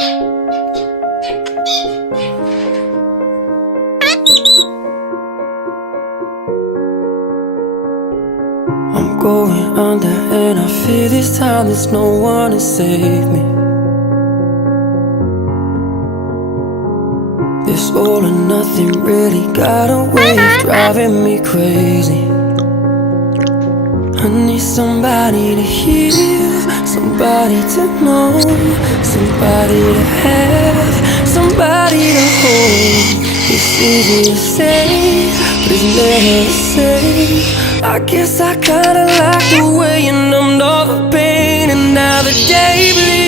I'm going under and I fear this time there's no one to save me. This all or nothing really got a way of driving me crazy. I need somebody to hear, somebody to know, somebody to have, somebody to hold. It's easy to say, but it's never the same. I guess I kinda like the way you numbed all the pain, and now the day bleeds